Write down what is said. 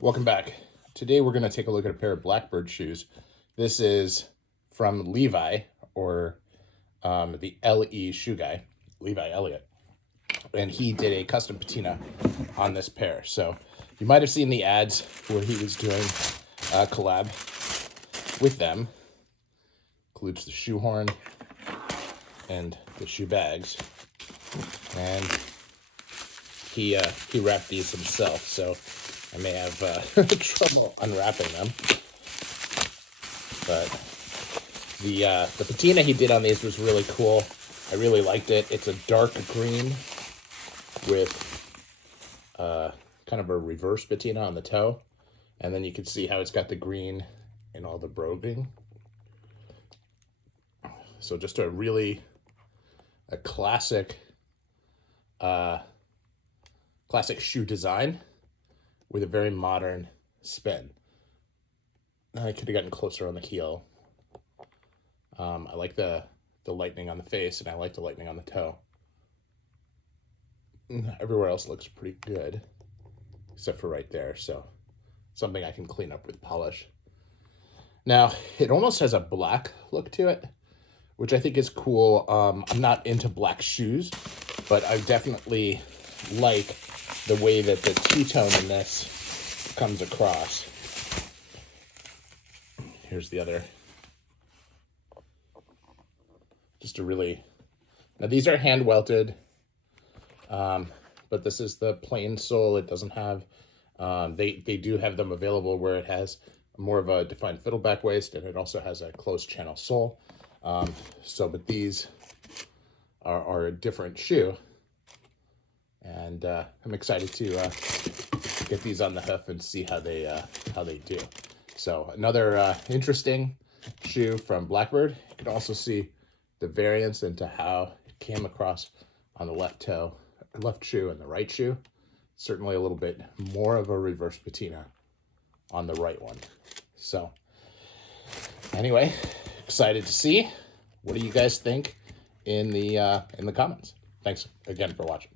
Welcome back. Today we're going to take a look at a pair of Blkbrd shoes. This is from Levi, or the LE shoe guy, Levi Elliot. And he did a custom patina on this pair. So you might have seen the ads where he was doing a collab with them. Includes the shoe horn and the shoe bags. And he wrapped these himself, so I may have trouble unwrapping them. But the patina he did on these was really cool. I really liked it. It's a dark green with kind of a reverse patina on the toe. And then you can see how it's got the green and all the broguing. So just a classic shoe design with a very modern spin. I could have gotten closer on the heel. I like the lightning on the face, and I like the lightning on the toe. Everywhere else looks pretty good, except for right there, so something I can clean up with polish. Now, it almost has a black look to it, which I think is cool. I'm not into black shoes, but I definitely like the way that the two-tone in this comes across. Here's the other. Just a really... Now, these are hand-welted, but this is the plain sole. It doesn't have... They do have them available where it has more of a defined fiddleback waist, and it also has a closed channel sole. But these are a different shoe. And I'm excited to get these on the hoof and see how they do. So another interesting shoe from Blkbrd. You can also see the variance into how it came across on the left shoe and the right shoe. Certainly a little bit more of a reverse patina on the right one. So anyway, excited to see. What do you guys think in the comments? Thanks again for watching.